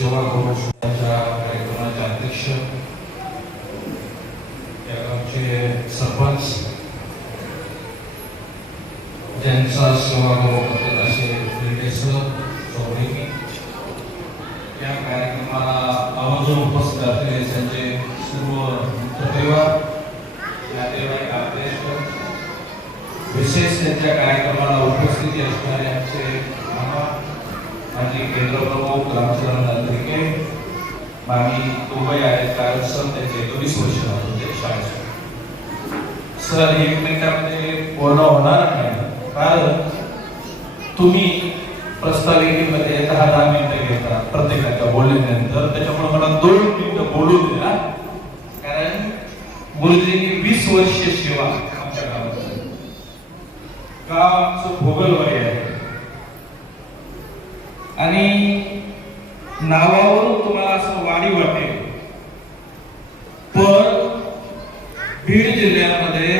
सेवा करू कार्यक्रमाचे अध्यक्ष, या गावचे सरपंच, ज्यांचा सेवा करू असे या कार्यक्रमाला आवर्जून उपस्थित असलेले त्यांचे सर्व मित्रपरिवार, नातेवाईक, आपले विशेष त्यांच्या कार्यक्रमाला उपस्थिती असणारे आमचे मामा, माझे केंद्र प्रमुख रामचंद्र नांद्रिके, मामी दुबई आहेत, कारण सर त्यांचे 19 वर्ष होते शाळेत. सर 1 मिनिटामध्ये पूर्ण होणार नाही, कारण तुम्ही प्रस्ताविकेमध्ये 10-10 मिनिटं घेता प्रत्येकाच्या बोलल्यानंतर, त्याच्यामुळे मला 2 मिनिटं बोलू द्या. कारण गुरुजींनी 20 वर्ष सेवा आमच्या गावात, गाव आमचं भोगलवाडी आहे आणि नावावरून तुम्हाला असं वाडी वाटेल, पण बीड जिल्ह्यामध्ये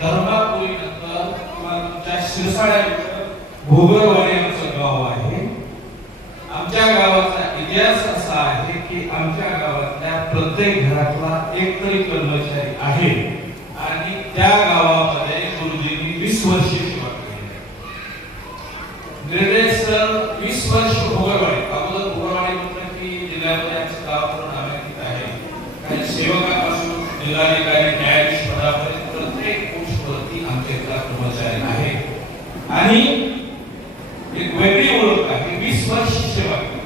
धर्मापुरी नंतर किंवा तुमच्या शिरसाळ्या भोगलवाडी आमचं गाव आहे. आमच्या गावाचा इतिहास असा आहे की आमच्या गावातल्या प्रत्येक घरातला एक तरी कर्मचारी आहे आणि त्या गावामध्ये गुरुजींनी 20 वर्ष सेवा केली. निर्देश 20 वर्ष भोगलवाडी, अगोदर भोगलवाडी म्हटलं की जिल्ह्यामध्ये आमचं गाव म्हणून नामांकित आहे. काही सेवकापासून जिल्हाधिकारी, न्यायाधीश पदापर्यंत प्रत्येक पोस्टवरती आमच्या इथला कर्मचारी आहे आणि एक वेगळी ओळख आहे. 20 वर्ष सेवा केली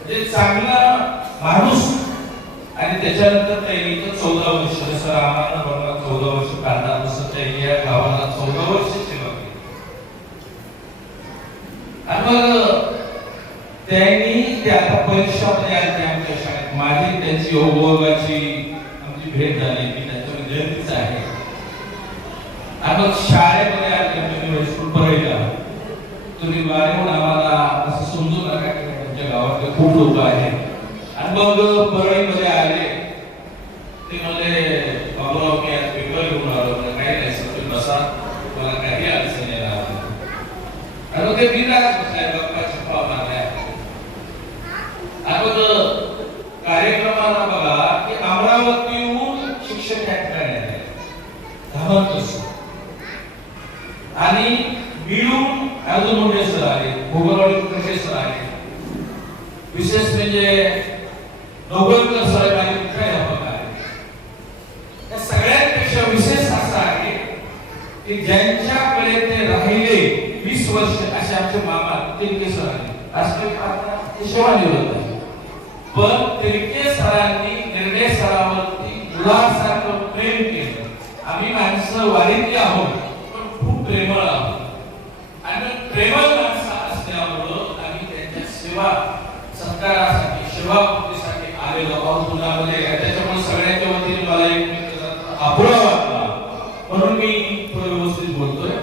म्हणजे चांगला माणूस. आणि त्याच्यानंतर त्यांनी 14 वर्ष, जसं आम्हाला बघा 14 वर्ष काढला, तसं त्यांनी या गावाला 14 वर्ष सेवा केली. आणि मग त्यांनी ते आता परीक्षामध्ये आले आमच्या शाळेत, माझी त्यांची ओळखाची आमची भेट झाली, की त्यांच्या जयंतीच आहे. आणि मग शाळेमध्ये आले आमच्या स्कूल परळीला, तुम्ही वारेहून आम्हाला असं समजू नका की त्यांच्या गावातले खूप लोक आहेत. आणि मग परळीमध्ये आले, ते म्हणले बाबूराव मी आज पेपर घेऊन आलो, काही नाही सर तुम्ही बसा, मला काही अडचण येणार नाही. आणि मग ते बिनधास्त बसलाय, गप्पा छप्पा मारल्या. आणि मग कार्यक्रमाला बघा की अमरावतीहून शिक्षक या ठिकाणी आले, धामणकर आणि बीडून अजून मोठे सर आले, भोगलवाडी प्रोफेसर आले. विशेष म्हणजे नोबलकर सर आणि मुख्याध्यापक आले. या सगळ्यांपेक्षा विशेष असं आहे की ज्यांच्याकडे ते राहिले 20 वर्ष असे आमचे मामा तिरके सर आले. ते सेवा निवडत आहे, पण तिरके सरांनी निर्णय सरावरती मुलासारखं प्रेम केलं. आम्ही माणसं वारीतली आहोत पण खूप प्रेमळ आहोत आणि प्रेमळ माणसं असल्यामुळं आम्ही त्यांच्या सेवा सत्कारासाठी, सेवापूर्तीसाठी आलेलो आहोत पुण्यामध्ये. त्याच्यामुळे सगळ्यांच्या वतीने मला एक आपुला वाटला, म्हणून मी थोडं व्यवस्थित बोलतोय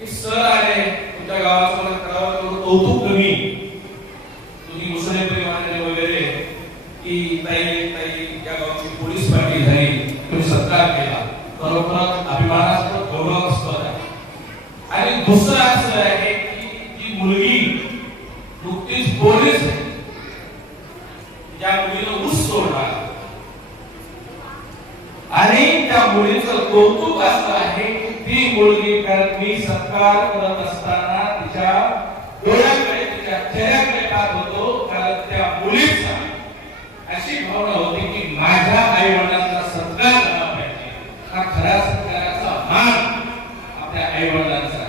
की सर आले तुमच्या गावाचं, मला करावं तेवढं कौतुक कमी. तुम्ही मुसळे परिवाराने वगैरे की ताई या गावची पोलीस पार्टी झाली, तुम्ही सत्कार केला, खरोखर अभिमानास्पद, गौरवास्पद आहे. आणि दुसरं असं आहे की जी मुलगी नुकतीच पोलीस आहे, ज्या मुलीनं ऊस सोडला आणि त्या मुलीचं कौतुक असं आहे की ती मुलगी, कारण मी सत्कार करत असताना तिच्या डोळ्याकडे, तिच्या चेहऱ्याकडे पाहत होतो, कारण त्या मुलीचा अशी भावना होती की माझ्या आई वडिलांचा सत्कार झाला पाहिजे. हा खरा सत्काराचा मान आपल्या आई वडिलांचा.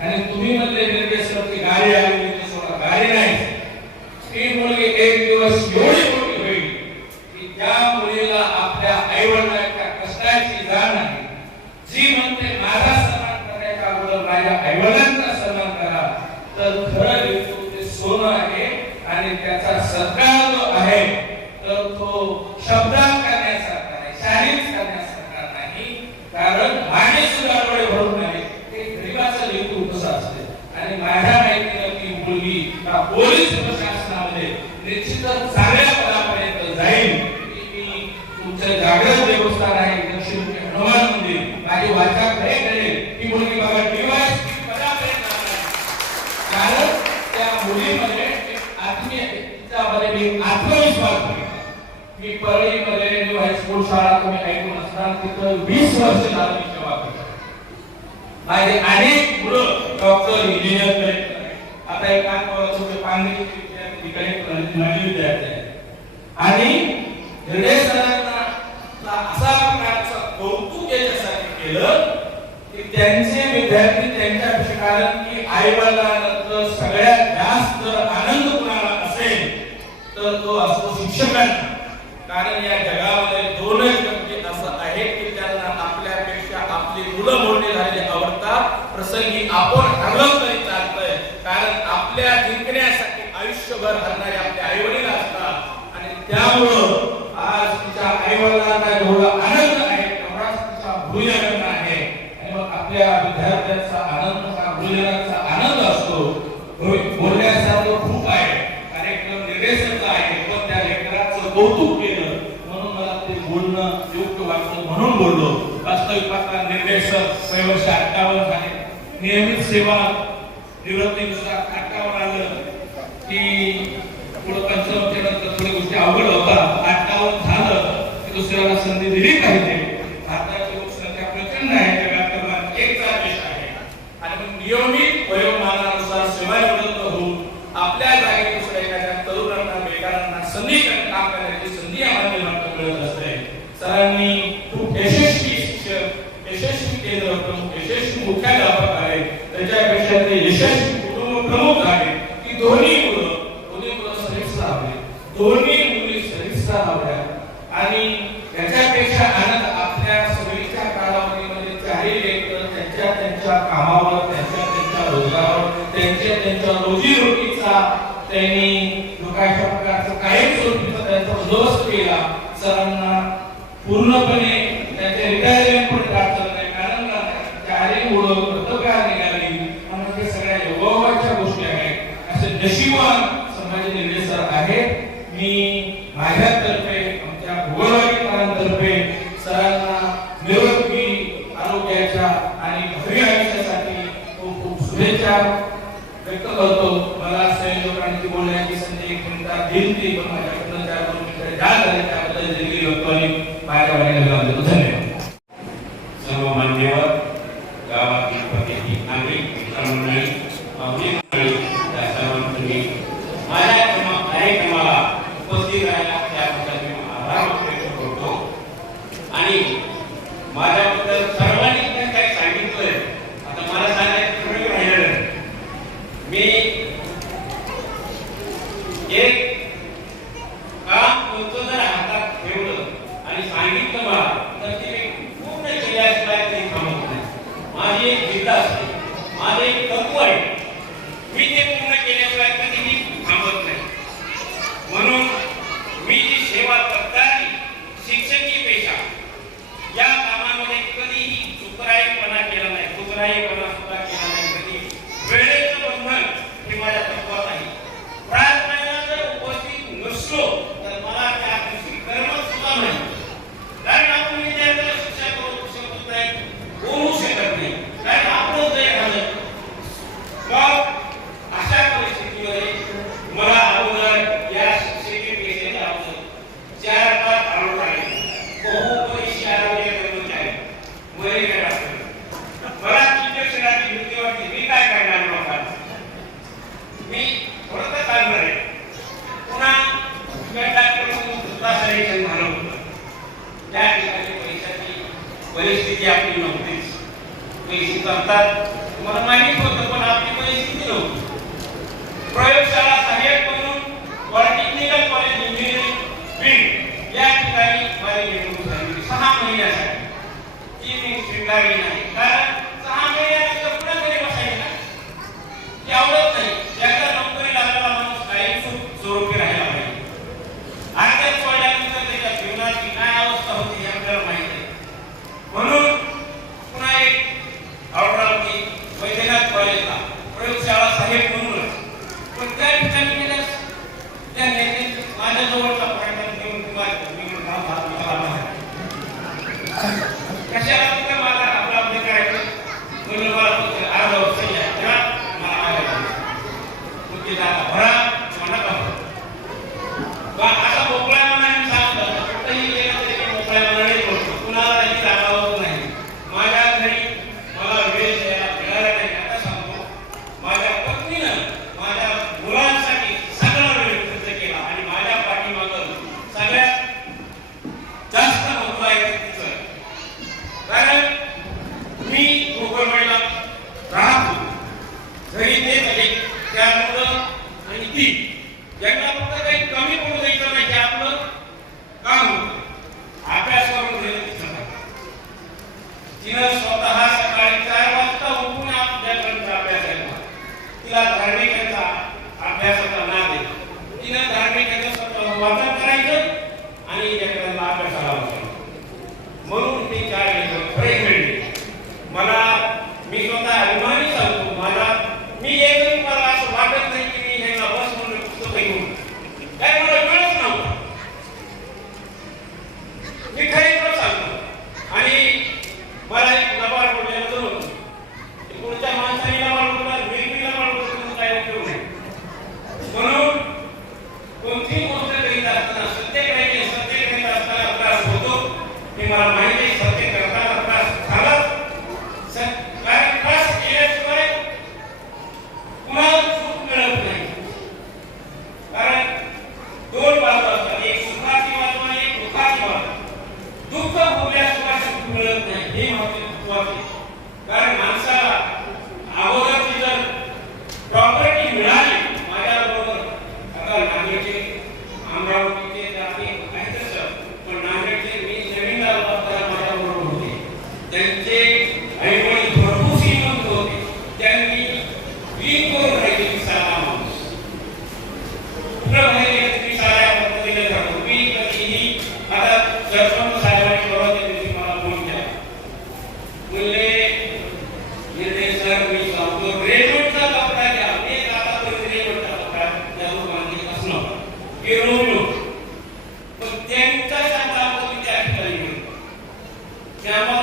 आणि तुम्ही म्हणले निर्देशावरती गाडी आली, गाडी नाही, ती मुलगी एक दिवस एवढी मोठी होईल की त्या मुलीला आपल्या आई वडिलांच्या कष्टाची जाण आहे. जी म्हणते माझा सन्मान करण्याच्या अगोदर माझ्या आई वडिलांचा सन्मान करा, तर खरं हेतू ते सोनं आहे. आणि त्याचा सत्कार जो आहे तर तो शब्दात करण्यासारखा नाही, शारीरिक करण्यासारखा नाही. कारण माझे सुद्धा डोळे भरून नाही, ते गरीबाचं हेतू कसं असते. आणि माझ्या माहितीनं ती मुलगी पोलीस प्रशासनामध्ये निश्चितच चांगल्या पदापर्यंत जाईल. मी तुमचं जागृत देवस्थान आहे, दक्षिण हनुमान मंदिर, माझी वाचा खरे करेल ती मुलगी बघा डीवायएसपी पदापर्यंत, कारण त्या मुलीमध्ये मी आत्मविश्वास घेतला. मी परळीमध्ये जो हायस्कूल शाळा तुम्ही ऐकून असणार तिथं 20 वर्ष झालं मी सेवा करतो. माझे अनेक मुलं डॉक्टर इंजिनियर कलेक्टर आहेत. आता एक काम करत होते पांगरीचे विद्यार्थी कलेक्टर नवीन विद्यार्थी आहेत. आणि निर्णय सरांना असा प्रकारचं कौतुक याच्यासाठी केलं की त्यांचे विद्यार्थी त्यांच्यापेक्षा, कारण की आई वडिलांनंतर सगळ्यात जास्त आनंद कुणाला असेल तर तो असतो शिक्षकांना. कारण या जगामध्ये दोनच व्यक्ती असं आहेत की त्यांना आपल्यापेक्षा आपली मुलं मोठी झालेली आवडतात. प्रसंगी आपण हरलं तरी चालतंय, कारण आपल्या जिंकण्यासाठी आयुष्यभर हरणारे आपले आई वडील असतात. आणि त्यामुळं आज तुमच्या आई वडिलांना एवढा आनंद आहे तेवढाच तुमचा गुरुजनांना आहे. आणि मग आपल्या विद्यार्थ्यांचा आनंद हा गुरुजनांचा आनंद असतो. बोलण्यासारखं खूप आहे, कार्यक्रम निर्देशक आहे, पण त्या लेकराचं कौतुक केलं म्हणून मला ते बोलणं योग्य वाटलं म्हणून बोललो. वास्तविक पाहता निर्देशक वय वर्ष 58 झाले. नियमित सेवा निवृत्तीनुसार 58 आलं की पुढे पंचावन्न नंतर थोड्या गोष्टी अवघड होतात. 58 झालं की दुसऱ्याला संधी दिली पाहिजे. भारताची लोकसंख्या प्रचंड आहे, जगात क्रमांक 1 चा देश आहे. आणि मग नियमित वयोमानानुसार सेवानिवृत्त होऊन आपल्या जागी दुसऱ्या एखाद्या तरुणांना बेकारांना संधी काम करण्याची संधी आम्हाला मिळत असते. सरांनी खूप यशस्वी शिक्षक, यशस्वी केंद्र प्रमुख, यशस्वी मुख्याध्यापक आहे. त्याच्यापेक्षा ते यशस्वी कुटुंब प्रमुख आहे की दोन्ही मुली सरिस्ता लावल्या. आणि याच्यापेक्षा आनंद आपल्या सगळीच्या कालावधीमध्ये चारही लेकर त्यांच्या कामावर, त्यांच्या रोजगारावर, त्यांच्या रोजीरोटीचा त्यांनी लोकांच्या प्रकारचा कायमस्वरूपीचा त्यांचा बंदोबस्त केला. सरांना पूर्णपणे त्यांच्या रिटायरमेंट पण प्राप्त नाही, कारण चारही मुलं कर्तव्यात निघाली. म्हणून हे सगळ्या योगाच्या गोष्टी आहेत. असे नशिबान संभाजी निर्णय सर आहेत. मी माझ्यातर्फे, आमच्या भूगोलवादीकारांतर्फे सरांना निरोगी आरोग्याच्या आणि भव्य आयुष्यासाठी खूप खूप शुभेच्छा व्यक्त करतो. मला सहयोगांची बोलण्याची संधी 1 मिनिटात दिली ती, पण माझ्याकडून 4-2 मिनिटं जास्त झाले, त्याबद्दल दिलेली व्यक्ती माझ्या वाणीला धन्यवाद. सर्व मान्यवर, गावातील प्रतिनिधी, नागरिक मित्रमंडळी, त्या सर्वांनी माझ्या कार्यक्रमाला उपस्थित राहिला त्याबद्दल मी आभार व्यक्त करतो. आणि माझ्याबद्दल सर्वांनी काय सांगितलंय, आता मला सांगायचं थोडं राहिलेलं आहे. मी एक काम कोणतं जर हातात ठेवलं आणि सांगितलं मला तर ते पूर्ण केल्याशिवाय काही थांबत नाही. माझी एक जिद्द असते, माझं एक तत्व आहे, मी ते पूर्ण केल्याशिवाय कधीही थांबत नाही. म्हणून मी जी सेवा करताना शिक्षकी पेशा या कामामध्ये कधीही चुकराईपणा केला नाही, चुकराईपणा सुद्धा केला नाही. कधी वेळेचं बंधन हे माझ्या तत्वात आहे. प्रार्थनेला जर उपस्थित नसलो तर मला त्या दिवशी करमत सुद्धा नाही. कारण आपण विद्यार्थ्याला शिक्षा करू शकत नाही, बोलू शकत नाही, कारण आपण जय झालं. मग अशा परिस्थितीमध्ये मला अगोदर या शिक्षकी पेशेने अगोदर 4-5 आरोप आहे. बहुपरीक्षी आरोग्य कर्मचारी वैद्यकीय डॉक्टर, मला शिक्षणाची भीती वाटते. मी काय करणार लोकांना, मी थोडं चालणार आहे. पुन्हा डॉक्टर म्हणून दुसरा सिलेक्शन झालं होतं. त्या ठिकाणी परीक्षाची परिस्थिती आपली नव्हतीच. पैसे करतात तुम्हाला माहिती होतं, पण आपली परिस्थिती नव्हती. प्रयोगशाळा सहाय्यक म्हणून पॉलिटेक्निकल कॉलेज इंजिनिअरिंग बीड या ठिकाणी माझी नेमणूक झाली 6 महिन्यासाठी. ती मी स्वीकारली नाही, कारण 6 महिन्यानंतर पुन्हा घरी बसायचं ना, ती आवडत नाही. ज्याला नोकरी लागलेला माणूस कायम स्वरूपी राहायला पाहिजे. अर्ध्यात सोडल्यानंतर त्याच्या जीवनाची काय अवस्था होती हे आपल्याला माहिती आहे. म्हणून पुन्हा एक ऑर्डर होती वैद्यनाथ कॉलेजला प्रयोगशाळा सहाय्यक म्हणूनच. पण त्या ठिकाणी गेल्यास त्या नेत्याने माझ्या जवळचा पॉइंट घेऊन कशाला तुला मला आपलं करायचं म्हणून मला अर्धा वर्ष मला तुमची जागा भरा म्हणा. ती ज्यांना फक्त काही कमी पडू द्यायचं नाही हे आपलं काम होतं. अभ्यास करून घेणं तिचं काम. तिनं स्वतः सकाळी 4 वाजता उठून आपल्या ग्रंथ अभ्यास केला. तिला धार्मिकांचा अभ्यासाचा नाद आहे. तिनं धार्मिकांचं स्वतः वाचन करायचं आणि त्या ग्रंथाला अभ्यासाला बसायचं. म्हणून ते 4 लेखक खरे मिळले. मला मी स्वतः अभिमानी सांगतो, मी एकही मला असं वाटत नाही की मी ह्याला बस म्हणून पुस्तक घेऊन काय मला वेळच नव्हता. मी खरेच सांगतो. आणि मला एक लबाड बोलण्याचं होतं. पुढच्या माणसाने लबाड बोलला, वेगळी लबाड बोलून काय उपयोग नाही. म्हणून कोणतीही गोष्ट करीत असताना सत्य करायची, सत्य करीत असताना त्रास होतो हे मला माहिती आहे. सत्य करताना त्रास झाला, कारण त्रास केल्याशिवाय कुणाला सुख मिळत नाही. कारण 2 बाजू असतात, एक सुखाची बाजू आणि एक दुःखाची बाजू. दुःख भोगल्याशिवाय सुख मिळत नाही हे महत्त्वाचे. कारण माणसाला अगोदरची जर प्रॉपर्टी मिळाली, माझ्याबरोबर आता नांदेडचे अमरावतीचे आहेत सर, पण नांदेडचे मी जमीनदार असताना माझ्याबरोबर होते. त्यांचे आईवडील भरपूर श्रीमंत होते. त्यांनी वीज करून राहिली साधा माणूस पुढे साऱ्या पद्धतीने जातो. मी कधीही आता सरपंच साहेबांनी बरोबर दिवशी मला फोन केला, बोलले निर्णय सर मी सांगतो रेल्वेचा कपडा द्या. मी आतापर्यंत रेल्वेचा कपडा त्या लोकांनी असणं फिरवलो, पण त्यांचा शांता आपण त्या ठिकाणी गेलो. त्यामुळे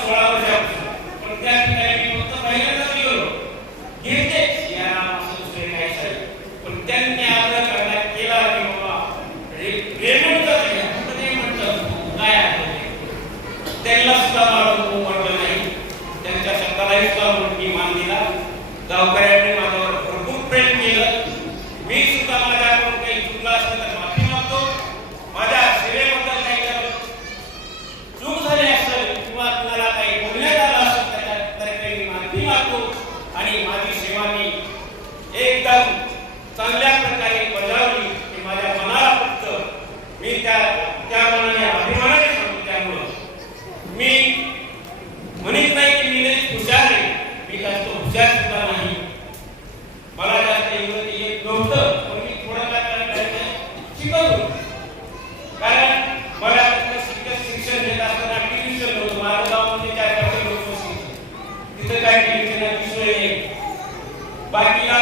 16 वर्षापासून, पण त्या ठिकाणी मी फक्त पहिल्यांदाच गेलो. घेते या असं दुसरे काय साहेब, पण त्यांनी आग्रह केला की बाबा रेल्वेचा द्या. ते म्हणतात काय आहे त्यांना सुद्धा मला वाटलं नाही. त्यांच्या शब्दालाही सुद्धा मी मान दिला. गावकऱ्यांनी माझ्यावर भरपूर प्रेम केलं. मी सुद्धा माझ्याकडून काही चुकलं असलं तर माफी मागतो. माझ्या सेवेबद्दल काही चूक झाली असेल किंवा तुम्हाला काही बोलण्यात आलं असेल तर काही माफी मागतो. आणि माझी सेवा मी एकदम चांगल्या प्रकारे बजावली की माझ्या मनाला फक्त मी त्या मनाने अभिमानाने सांगतो. त्यामुळं मी म्हणत नाही की मी लई हुशार आहे, मी जास्त हुशार सुद्धा नाही. मला जास्त इंग्रजी येत नव्हतं, पण मी थोडं काय शिकवतो. कारण मला शिक्षण घेत असताना ट्युशन होतं. माझं गाव म्हणजे 4-5 लोक तिथं काय टेन्शन विषय नाही. बाकीला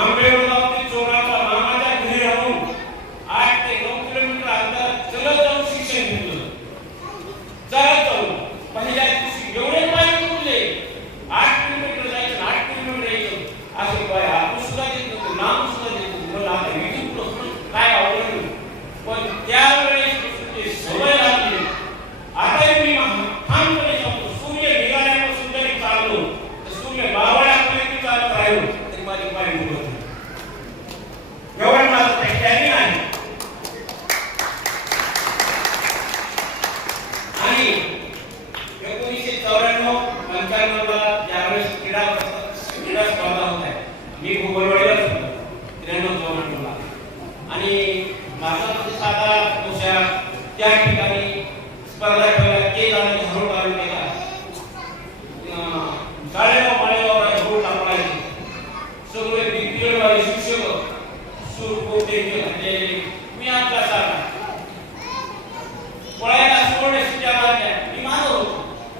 आंबेडकर गाव ते चोराचा मामाच्या घरी राहून 8 ते 9 किलोमीटर अंतर चलत जाऊन शिक्षण घेतलं. चालत जाऊन पहिल्या दिवशी एवढे पाय उठले, 8 किलोमीटर जायचं, 8 किलोमीटर यायचं. असे पाय आपण सुद्धा देत नव्हतं, नाम सुद्धा देत नव्हतं. मला आता विचित्र काय आवडलं, पण त्यावेळेस जे सवय लागली. आता मी ठामपणे सांगतो, सूर्य निघाल्यापासून जरी चाललो तर सूर्य मावळ्यापर्यंत चालत राहिलो तरी माझे पाय उघडत नाही. एवढं माझं काही टॅलिंग आहे. आणि 1994-95 ला ज्यावेळेस क्रीडा स्पर्धा होत आहे, मी भूगोलवाडीलाच होतो 93-94 ला. आणि माझा साधा पोशाख त्या ठिकाणी स्पर्धा ठेवल्या. ते झालं झरोट काढून गेला. माळेगाव झरोट टाकलायचे सगळे बिग्रेडवाले शिक्षक सुरकोटे म्हणजे मी आपला साधा पळायला सोडले सुट्ट्या मारल्या. मी माझं होतो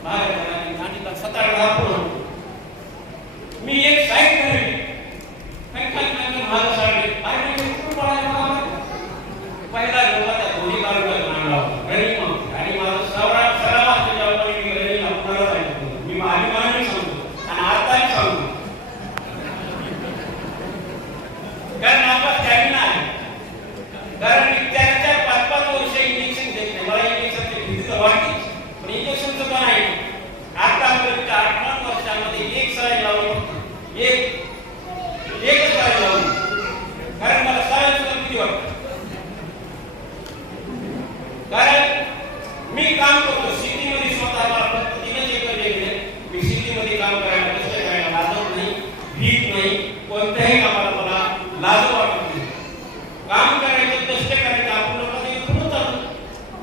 बाहेर नाटिका 7-8 होतो. मी एक साईड ठरवली माझं साडे कुठून पळायला पहिला लोक त्या दोन्ही काढून रनिंग आणि माझं सराव असलेल्या मी रनिंग आपल्याला जायचं. मी माझी मानवी सांगतो आणि आताही सांगतो, कारण आपला स्टॅमिना आहे. माझं वाटत नाही. काम करायचं, कष्ट करायचं, आपण लोकांना इथून चालू.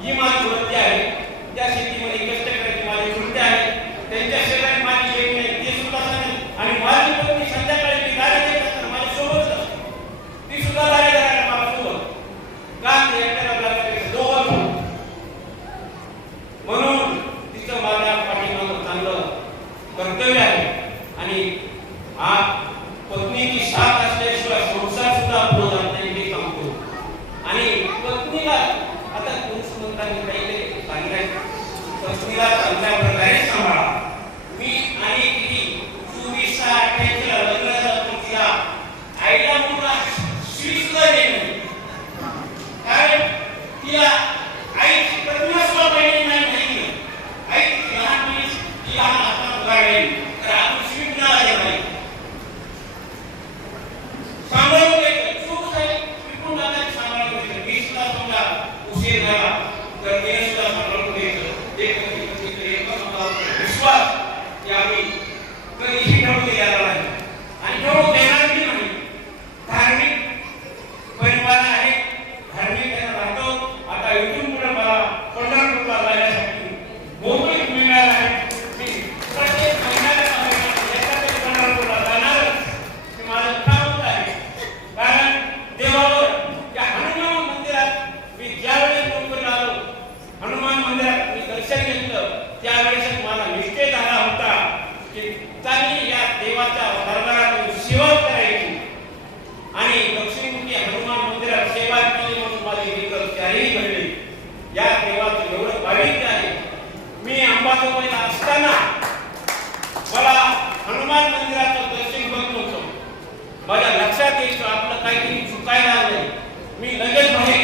ही माझी वृत्ती आहे. त्या शेतीमध्ये कष्ट करायची माझी वृत्ती आहे. त्यांच्या शेतात माझी शेती नाही ते सुद्धा नाही. आणि माझी पत्नी संध्याकाळी मी गाडी देत असताना माझ्या सोबतच असते. ती सुद्धा गाडी करायला मला सोबत. का ते एकट्याला लागलं दोघं. म्हणून तिचं माझ्या पाठीमागं चांगलं कर्तव्य आहे. आणि पत्नीची साथ असल्याशिवाय संसार सुद्धा पुढे जात नाही हे सांगतो. आणि पत्नीला आता पुरुष म्हणताना काही सांगायचं, पत्नीला चांगल्या प्रकारे सांभाळा. मी आणि किती 24-28 ला लग्न झालं, तिला आईला मुलगा शिवी सुद्धा देत नाही. कारण तिला आईची प्रतिमा सुद्धा पाहिजे नाही. आई लहानपणी तिला हातात उगाडले तर आपण शिवी कुणाला देत नाही. सांभाळून घ्यायचं, चूक झाली विकून जाण्याची सांभाळून घ्यायचं. मी सुद्धा समजा उशीर झाला तर तिने सुद्धा सांभाळून घ्यायचं. विश्वास की आम्ही कधीही ठेवू द्यायला नाही आणि ठेवू देणारही नाही. धार्मिक परिवार आहे, धार्मिक त्यांना राहतो. आता इथून पुढे मला पंढरपूरला जाण्यासाठी मोकळीक मिळणार आहे. मी प्रत्येक महिन्याला एखाद्या पंढरपूरला जाणारच हे माझं ठाऊक आहे. कारण देवावर त्या हनुमान मंदिरात मी ज्यावेळेस मुंबईला आलो, हनुमान मंदिरात मी दर्शन घेतलं, त्यावेळेस मला निश्चय झाला होता की त्यांनी या देवाच्या दरबारात सेवा करायची. आणि दक्षिणमुखी हनुमान मंदिरात सेवा केली म्हणून माझे मित्र त्याही घडले. या देवाचं एवढं भाविक आहे. मी अंबाजोगाईला असताना मला हनुमान मंदिराचं दर्शन होत नव्हतं. माझ्या लक्षात यायचं आपलं काहीतरी चुकायला नाही. मी लगेच बाहेर